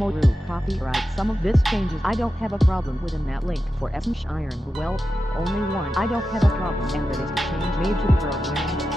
Moru copyright. Some of this changes I don't have a problem with in that link for Essence Iron. Well, only one I don't have a problem, and that is the change made to the girl wearing.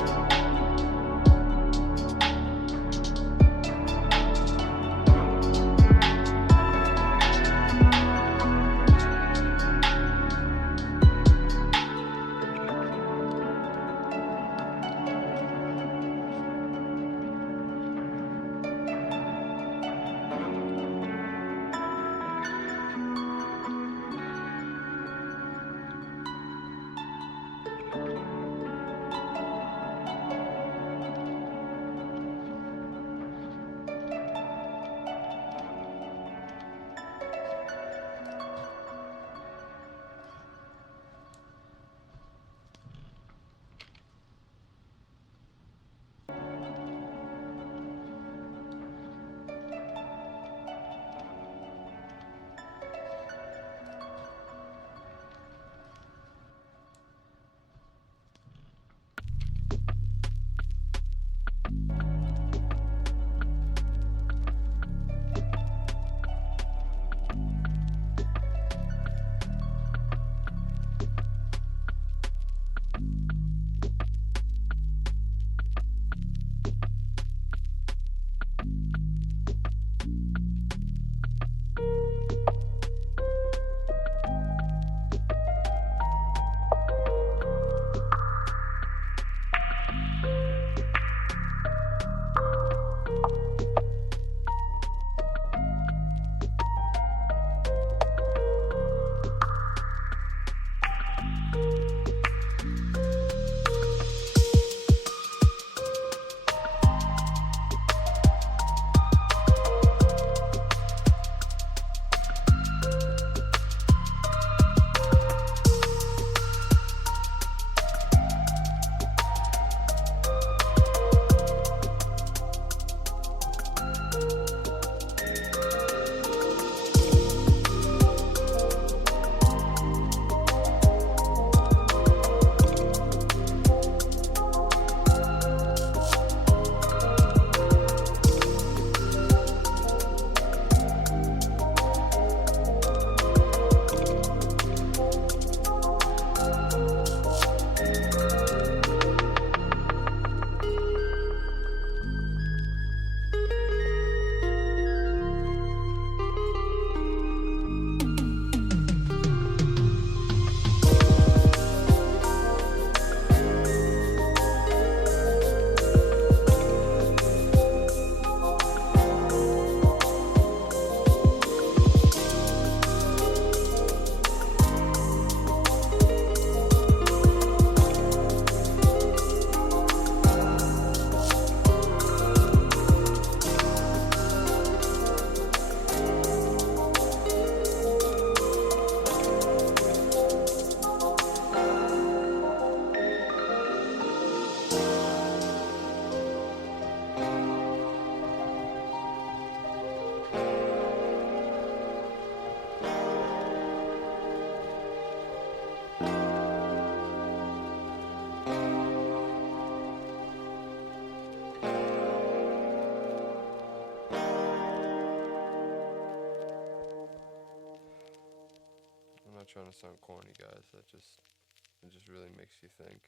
Trying to sound corny, guys. It just really makes you think.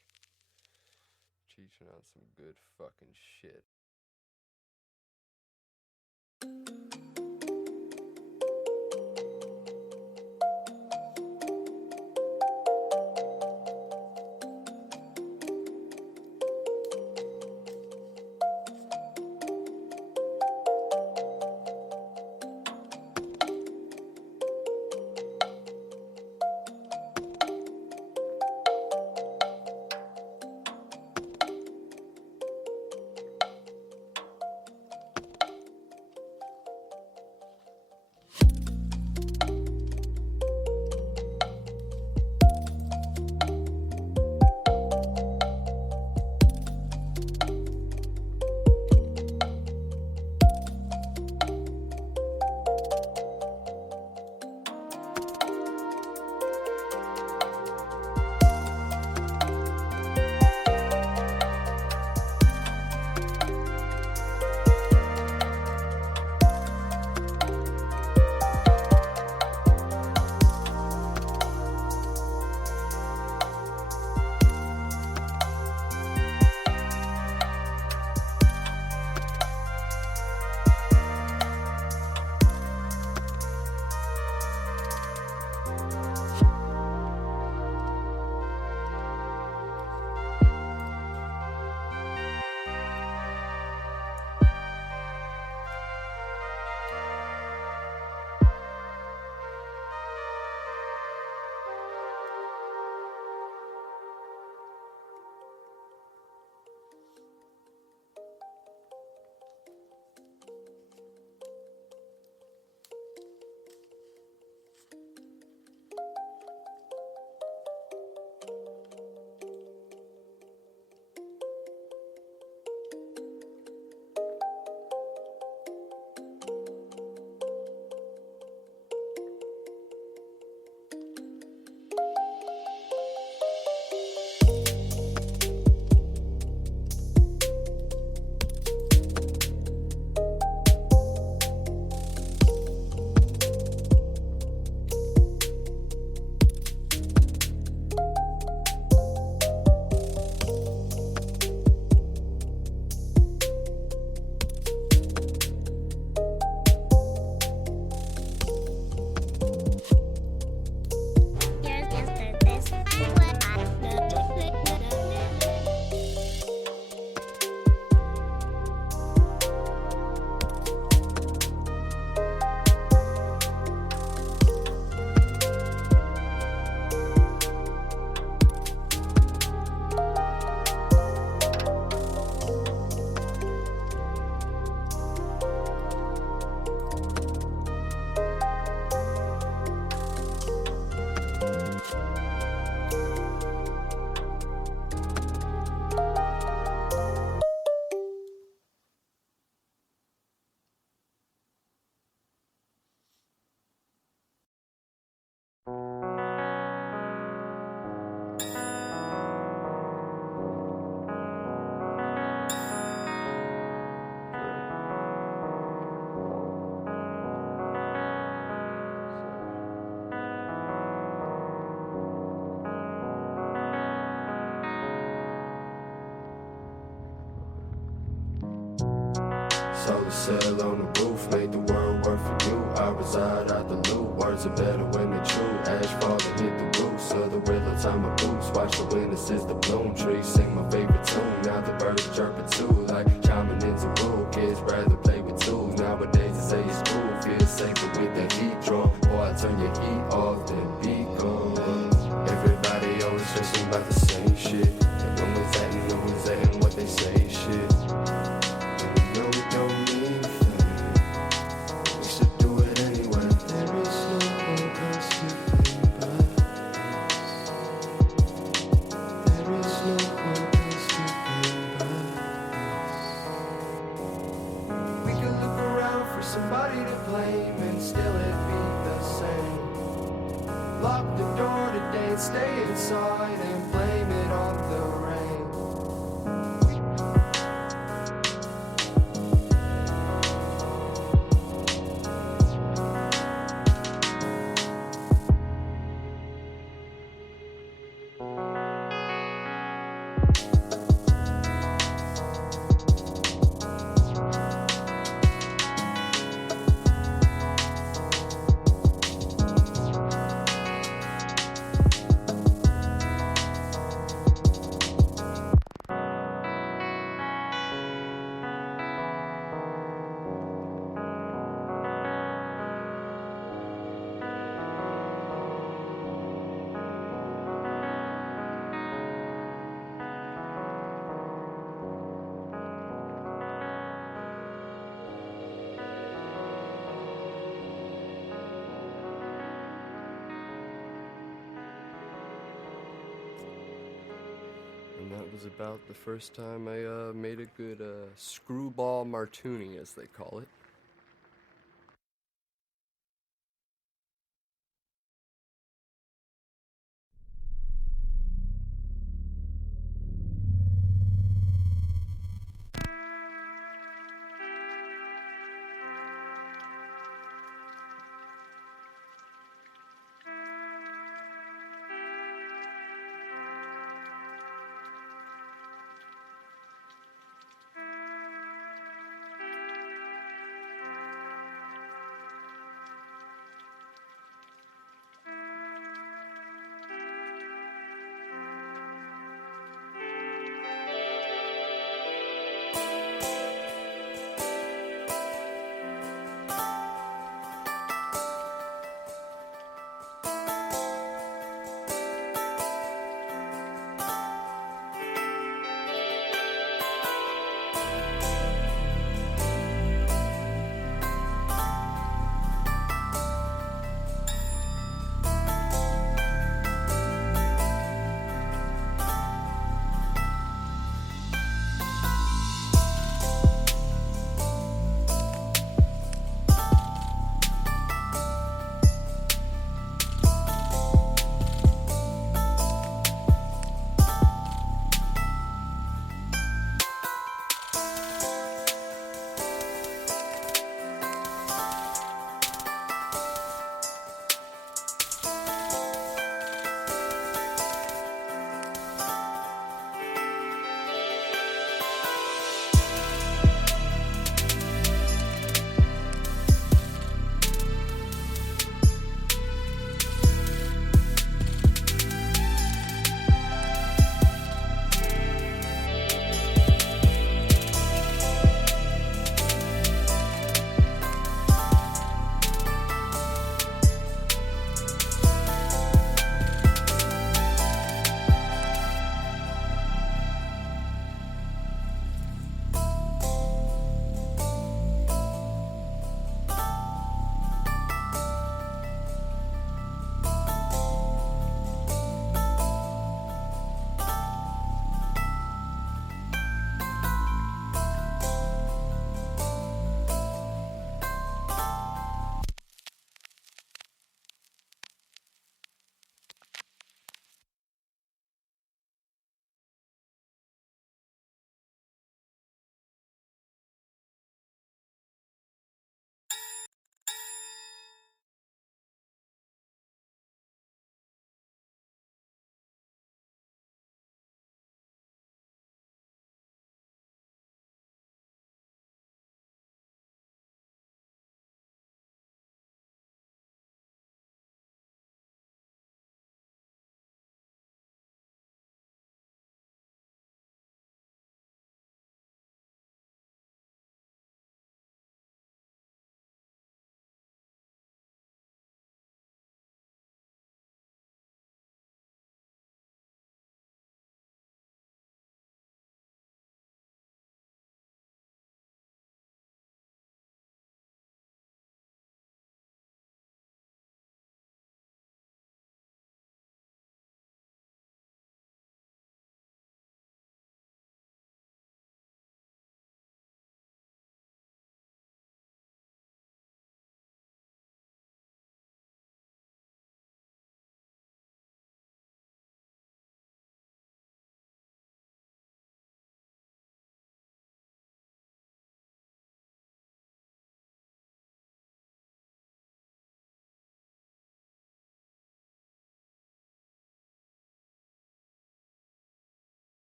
Teaching on some good fucking shit. a sail on the roof, make the world work for you. I reside out the loop, words are better when they're true. Ash fall and hit the roots of the willow, tie my boots. Watch the wind assist the bloom trees, sing my favorite tune. Now the birds chirping too, like chiming into rule. Kids rather play with tools, nowadays they say it's cool. Feel safer with the heat drawn. Boy, I turn your heat off, then be gone. Everybody always stressing about the same shit. And when was that and who's that and what they say shit. And we know it don't mean a thing. We should do it anyway. There is no one else to blame but us. There is no one else to blame but us. We can look around for somebody to blame and still it be the same. Lock the door today and stay inside and blame it on the rain. And that was about the first time I made a good screwball martini, as they call it.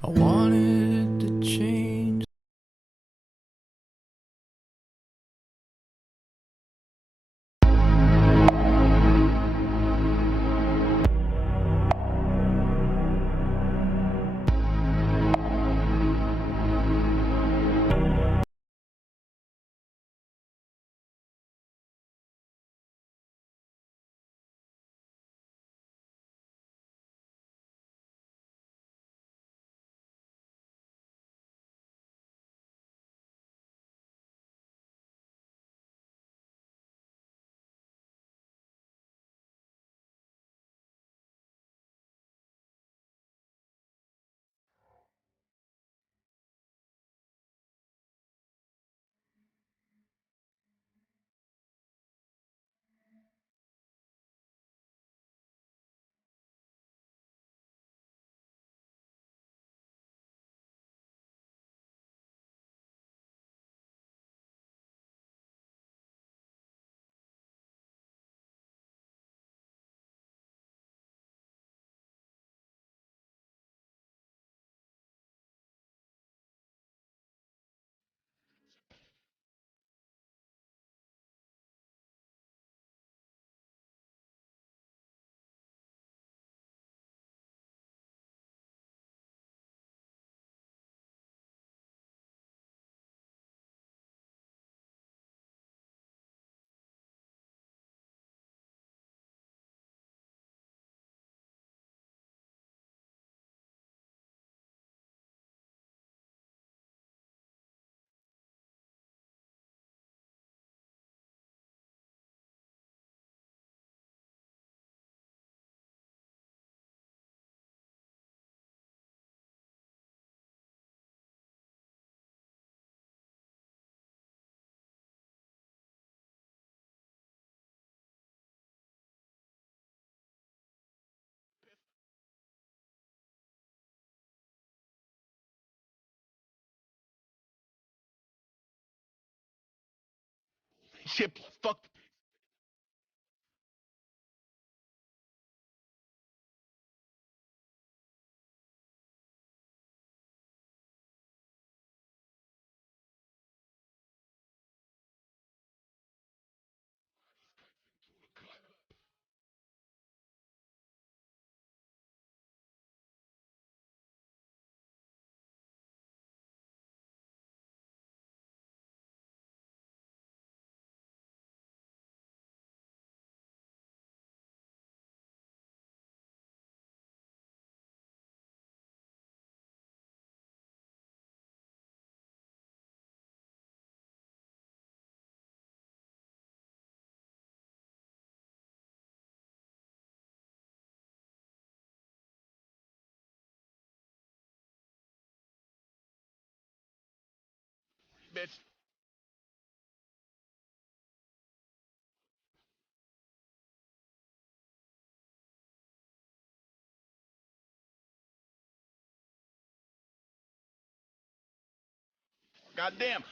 I wanted to change. Shit, fuck. Bitch. Goddamn.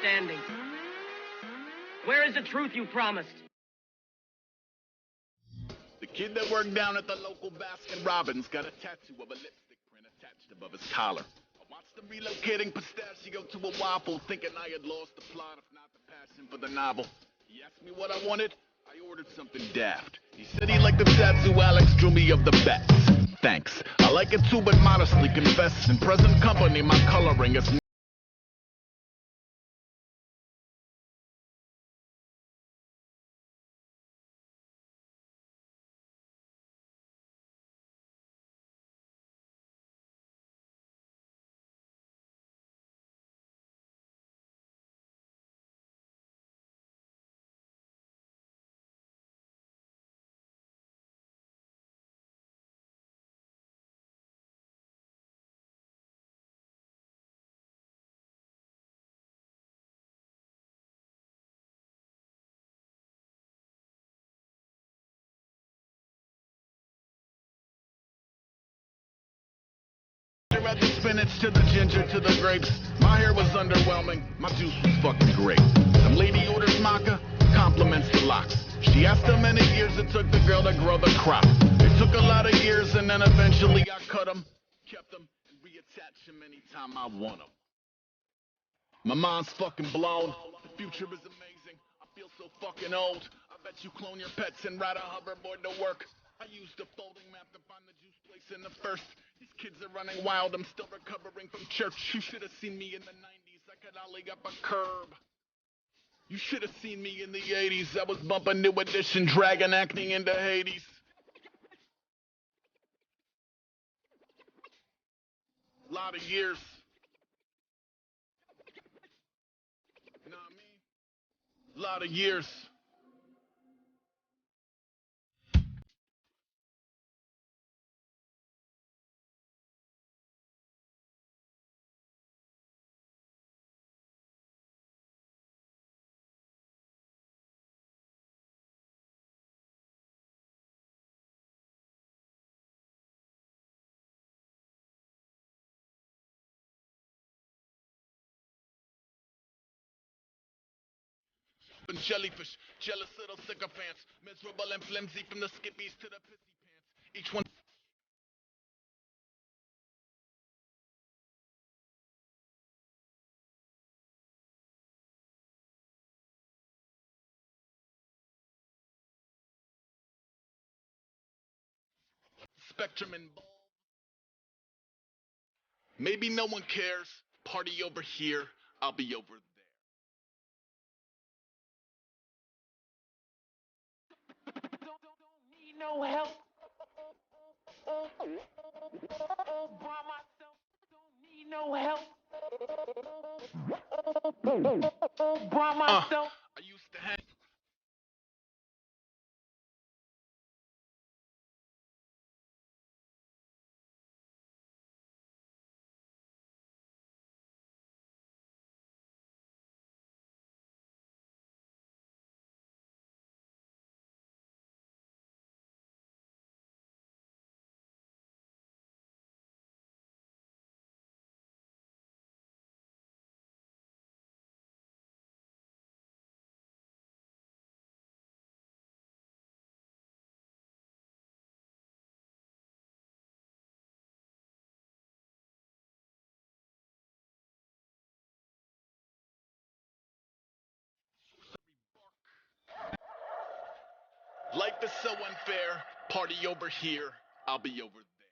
understanding. Where is the truth you promised? The kid that worked down at the local Baskin Robbins got a tattoo of a lipstick print attached above his collar. I watched him relocating pistachio to a waffle, thinking I had lost the plot, if not the passion for the novel. He asked me what I wanted. I ordered something daft. He said he liked the tattoo Alex drew me of the bats. Thanks. I like it too, but modestly confess. In present company, my coloring is at the spinach to the ginger to the grapes. My hair was underwhelming, my juice was fucking great. Some lady orders maca, compliments the locks. She asked how many years it took the girl to grow the crop. It took a lot of years and then eventually I cut them, kept them, and reattached them anytime I want them. My mind's fucking blown, the future is amazing. I feel so fucking old. I bet you clone your pets and ride a hoverboard to work. I used a folding map to find the juice place in the first. These kids are running wild, I'm still recovering from church. You should have seen me in the 90s, I could ollie up a curb. You should have seen me in the 80s, I was bumping New Edition, dragging acting into Hades. Lot of years. Know what I mean? Lot of years. And jellyfish, jealous little sycophants, miserable and flimsy from the skippies to the pissy pants. Each one spectrum and bulb. Maybe no one cares. Party over here, I'll be over there. Don't need no help. All by myself. Don't need no help. All by myself. I used to hang. Life is so unfair. Party over here, I'll be over there.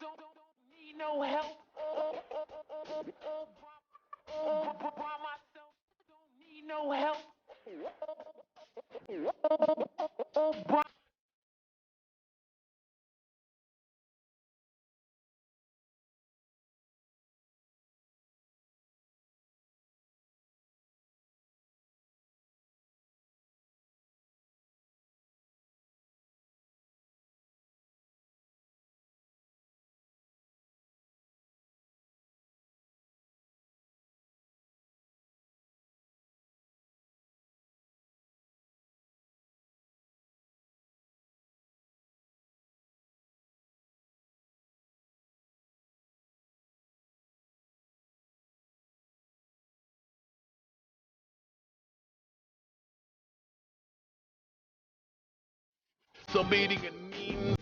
Don't need no help. All by myself. Don't need no help. So beating it means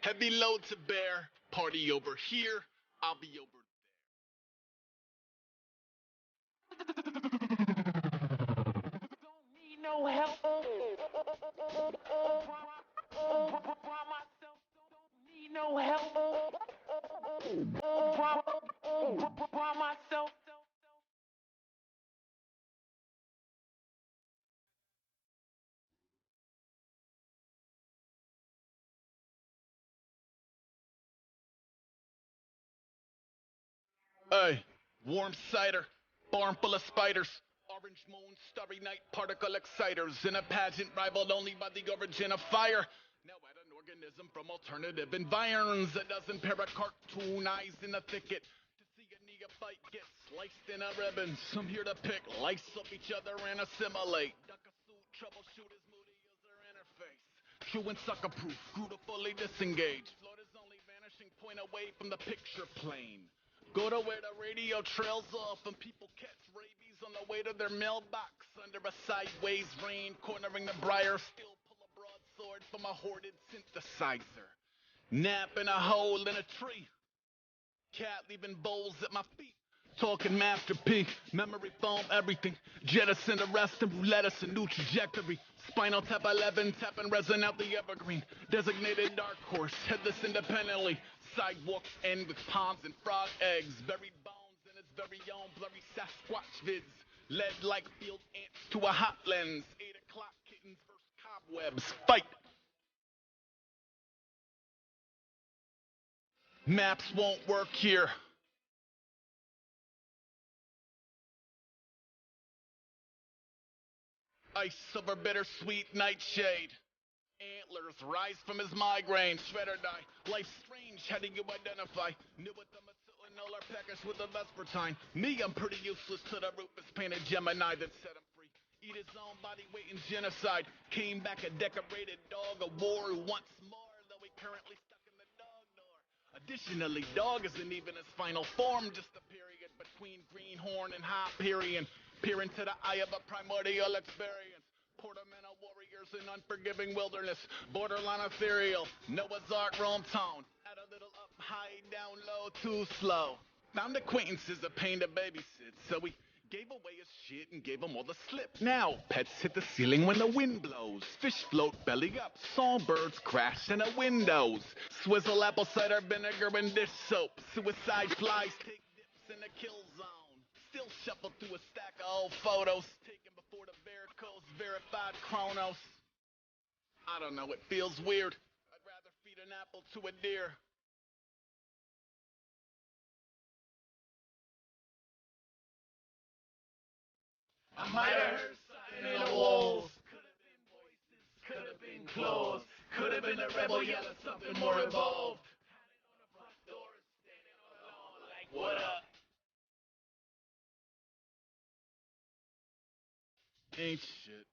heavy load to bear. Party over here, I'll be over Need no help. By myself, don't need no help. By myself. Hey, warm cider, barn full of spiders, orange moon, starry night, particle exciters, in a pageant rivaled only by the origin of fire. Now at an organism from alternative environs, a dozen pair of cartoon eyes in the thicket. To see a neophyte get sliced in a ribbon. Some here to pick, lice up each other and assimilate. Duck a suit, troubleshoot his moody user interface. True and sucker proof, grew to fully disengage. Float is only vanishing point away from the picture plane. Go to where the radio trails off and people catch rabies on the way to their mailbox under a sideways rain, cornering the briar. Still pull a broadsword from a hoarded synthesizer. Nap in a hole in a tree. Cat leaving bowls at my feet. Talking Master P, memory foam, everything. Jettison the rest and roulette us a new trajectory. Spinal tap 11, tapping resin out the evergreen. Designated dark horse, headless independently. Sidewalks end with palms and frog eggs. Buried bones in its very own blurry Sasquatch vids. Led like field ants to a hot lens. 8 o'clock kittens versus cobwebs. Fight! Maps won't work here. Ice over bittersweet nightshade. Antlers rise from his migraine. Shredder die. Life's strange. How do you identify? Knew what the Methuselah are packaged with a Vespertine. Me, I'm pretty useless to the rufus painted Gemini that set him free. Eat his own body weight in genocide. Came back a decorated dog of war once more, though he currently stuck in the dog door. Additionally, dog isn't even his final form, just a period between greenhorn and Hyperion. Peer into the eye of a primordial experience. Portamento warriors in unforgiving wilderness. Borderline ethereal. Noah's Ark Rome tone. Add a little up high, down low, too slow. Found acquaintances a pain to babysit, so we gave away his shit and gave him all the slip. Now, pets hit the ceiling when the wind blows. Fish float belly up. Songbirds crash in the windows. Swizzle apple cider vinegar and dish soap. Suicide flies take dips in the kill zone. Still shuffle through a stack of old photos taken before the varicose verified chronos. I don't know, it feels weird. I'd rather feed an apple to a deer. I might have heard something in the walls. Could have been voices, could have been claws. Could have been a rebel yelling something more evolved. Pounding on the front door, standing all alone like, what up? Ain't shit.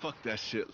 Fuck that shit.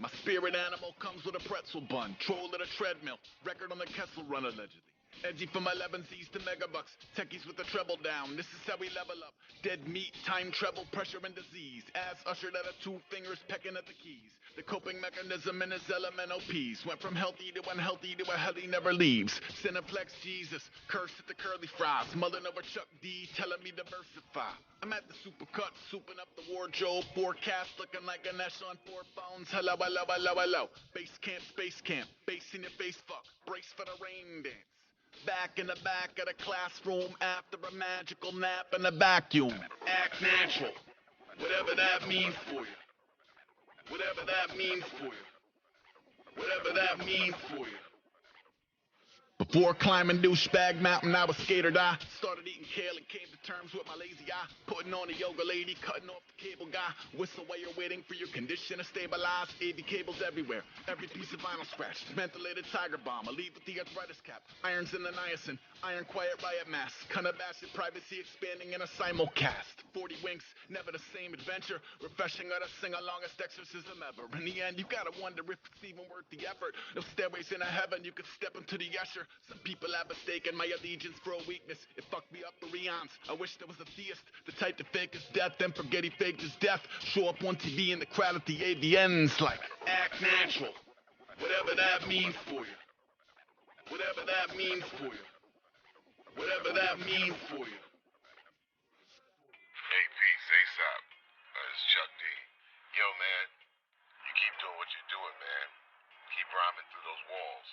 My spirit animal comes with a pretzel bun, troll at a treadmill, record on the Kessel Run allegedly. Edgy from 11 Z's to megabucks, techies with the treble down. This is how we level up. Dead meat, time treble, pressure and disease. Ass ushered at a 2 fingers pecking at the keys. The coping mechanism in his elemental P's. Went from healthy to unhealthy to a hell he never leaves. Cineplex Jesus, cursed at the curly fries. Mulling over Chuck D, telling me diversify. I'm at the supercut, souping up the wardrobe. Forecast looking like a Nash on 4 phones. Hello, hello, hello, hello. Base camp, space camp. Base in your face, fuck. Brace for the rain dance. Back in the back of the classroom after a magical nap in the vacuum. Act natural. Whatever that means for you. Whatever that means for you. Whatever that means for you. Before climbing douchebag mountain, I was skater die. Started eating kale and came to terms with my lazy eye. Putting on a yoga lady, cutting off the cable guy. Whistle while you're waiting for your condition to stabilize. AV cables everywhere, every piece of vinyl scratched. Ventilated tiger bomb, a lead with the arthritis cap. Irons in the niacin, iron quiet riot mass. Cunabashed privacy expanding in a simulcast. 40 winks, never the same adventure. Refreshing or the sing-alongest exorcism ever. In the end, you gotta wonder if it's even worth the effort. No stairways into heaven, you could step into the usher. Some people have mistaken my allegiance for a weakness. It fucked me up for eons. I wish there was a theist, the type to fake his death, then forget he faked his death. Show up on TV in the crowd at the AVNs like, act natural. Whatever that means for you. Whatever that means for you. Whatever that means for you. Hey, peace, ASAP. It's Chuck D. Yo, man, you keep doing what you're doing, man. Keep rhyming through those walls,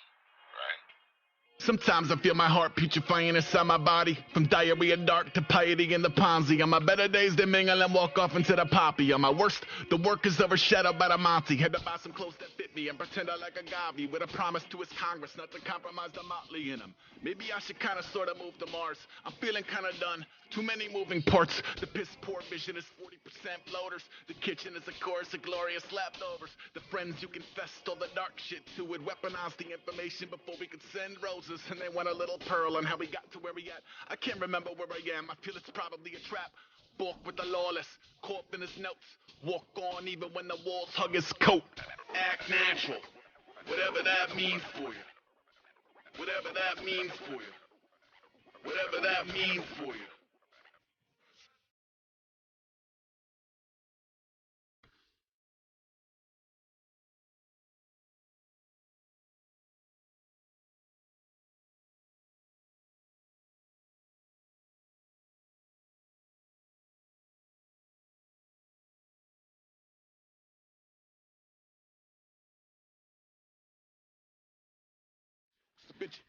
right? Sometimes I feel my heart putrefying inside my body. From diarrhea dark to piety in the Ponzi. On my better days, they mingle and walk off into the poppy. On my worst, the work is overshadowed by the Monty. Had to buy some clothes that fit me and pretend I like a Gavi with a promise to his Congress not to compromise the motley in him. Maybe I should kinda sorta move to Mars. I'm feeling kinda done. Too many moving parts. The piss poor vision is 40% bloaters. The kitchen is a chorus of glorious leftovers. The friends you confessed all the dark shit to would weaponize the information before we could send roses. And they want a little pearl on how we got to where we at. I can't remember where I am. I feel it's probably a trap. Balk with the lawless, caught in his notes. Walk on even when the walls hug his coat. Act natural, whatever that means for you. Whatever that means for you. Whatever that means for you. Bitch.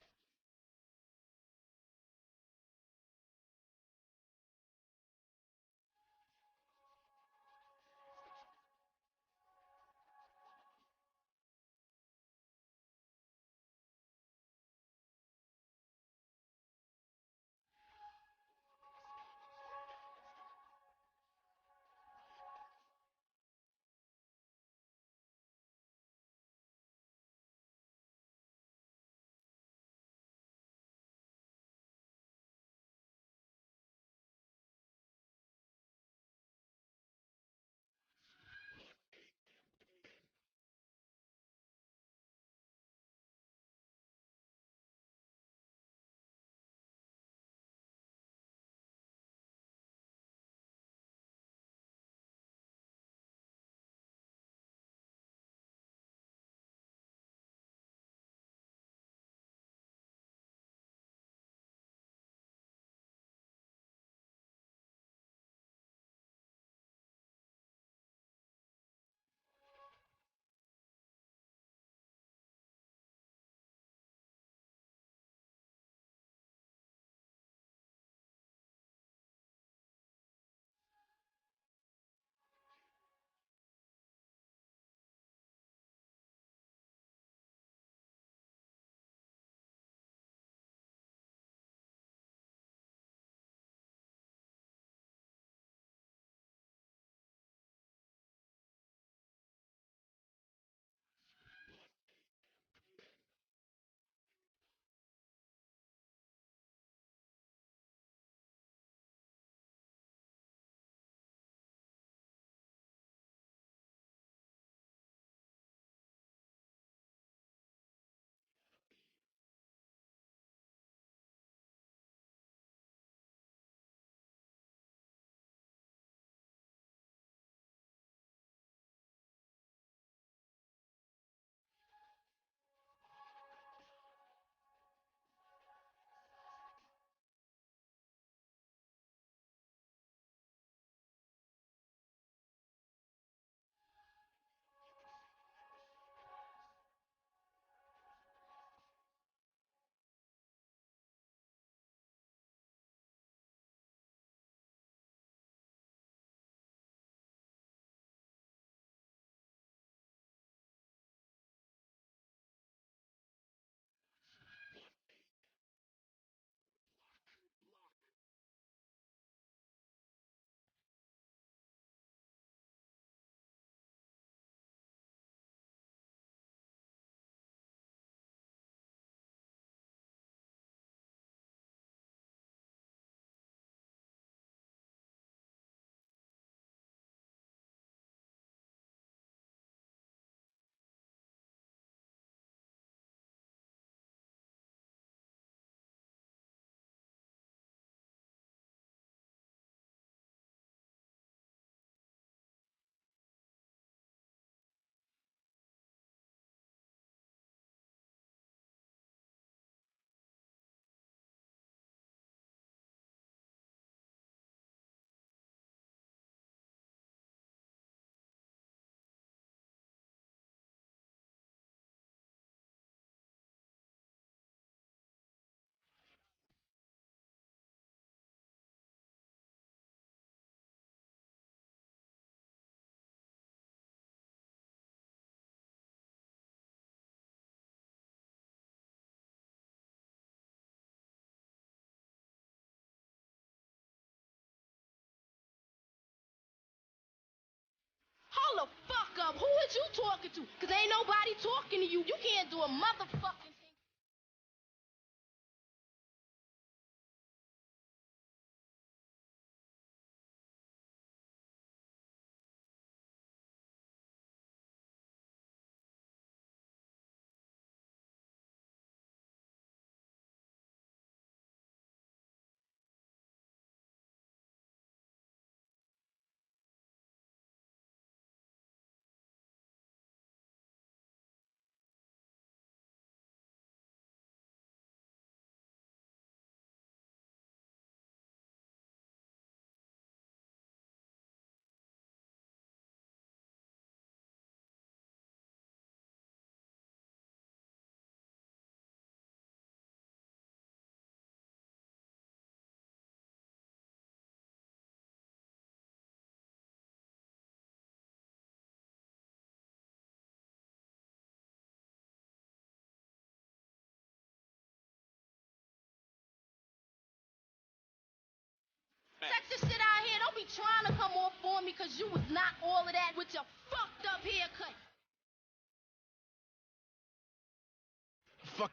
Who is you talking to? Cause ain't nobody talking to you. You can't do a motherfucking thing. Check this shit out here. Don't be trying to come off on me cause you was not all of that with your fucked up haircut. Fuck.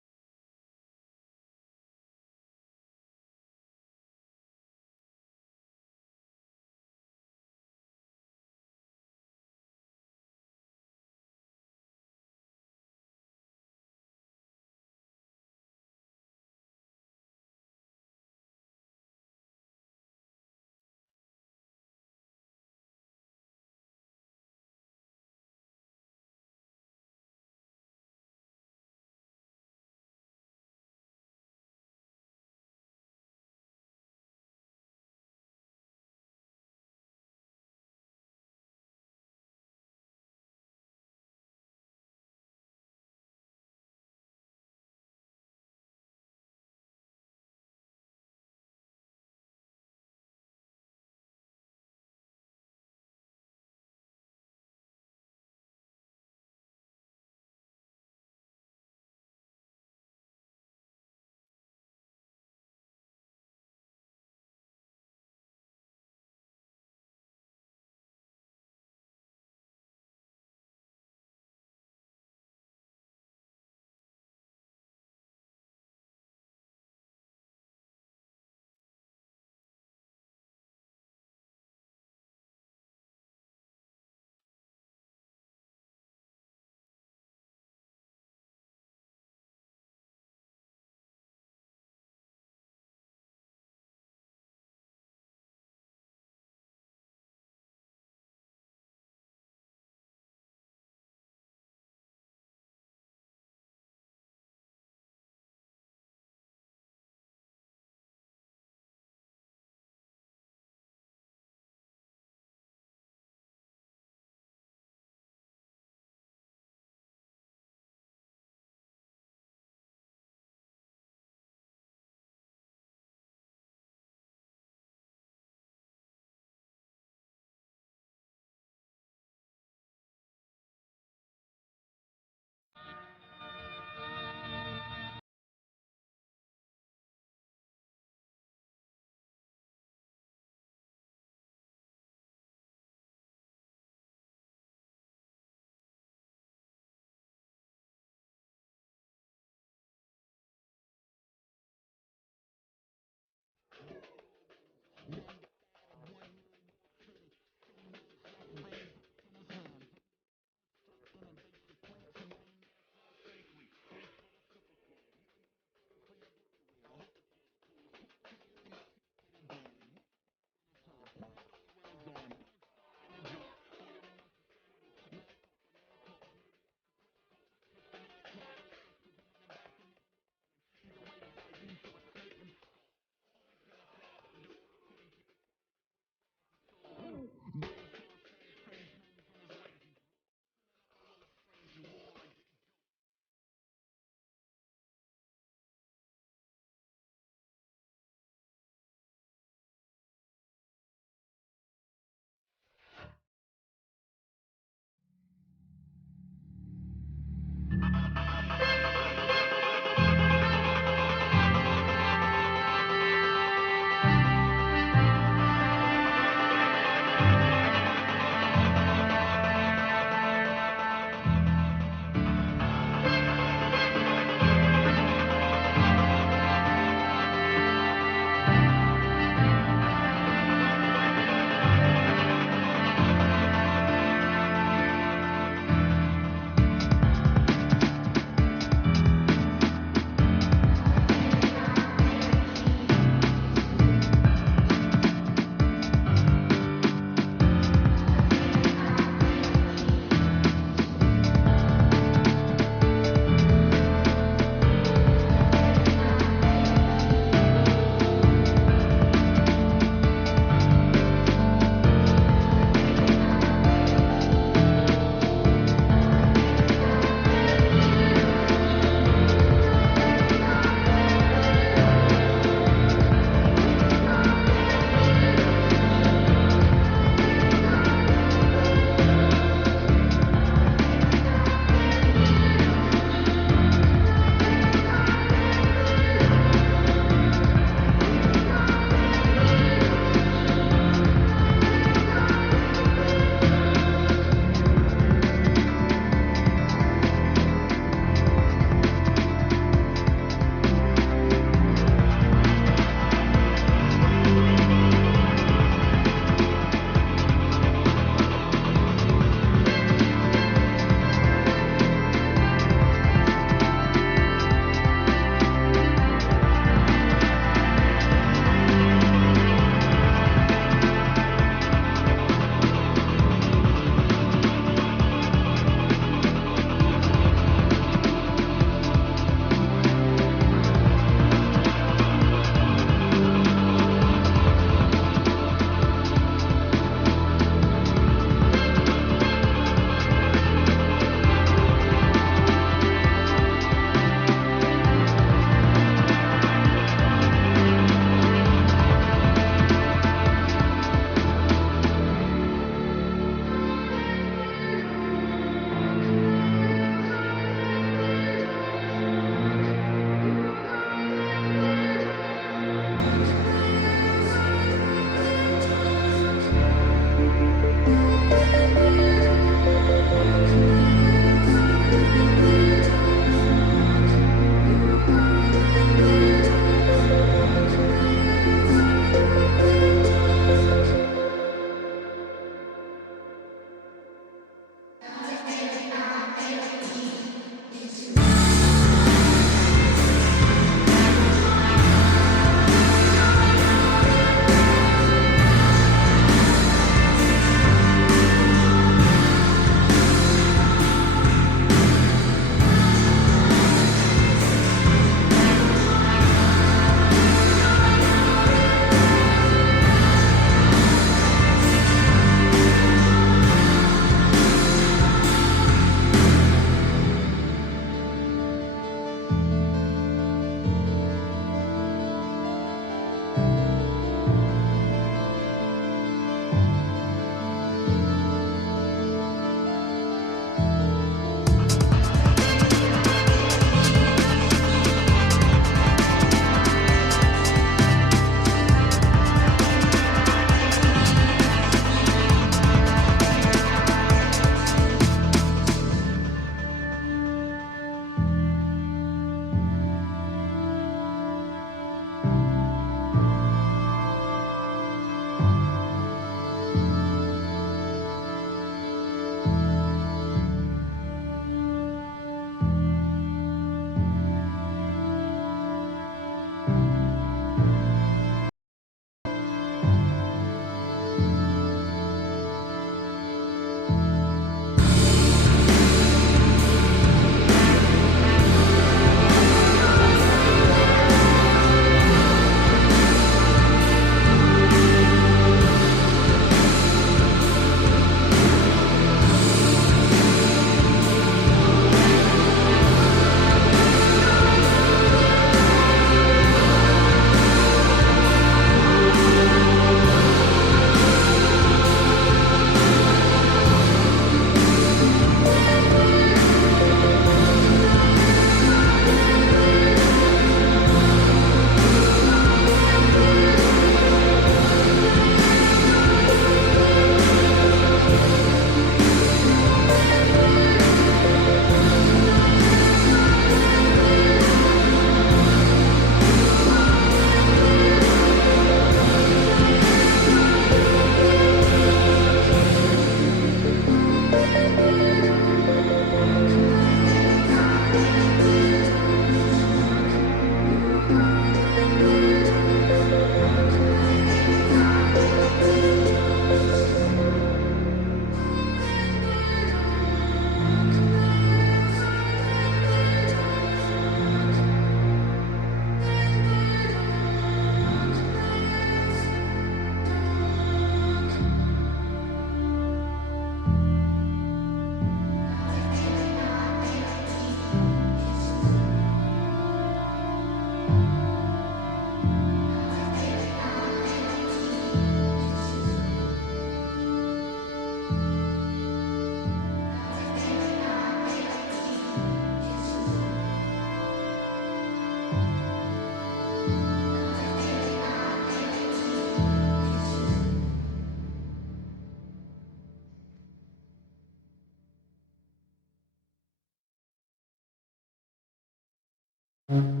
you.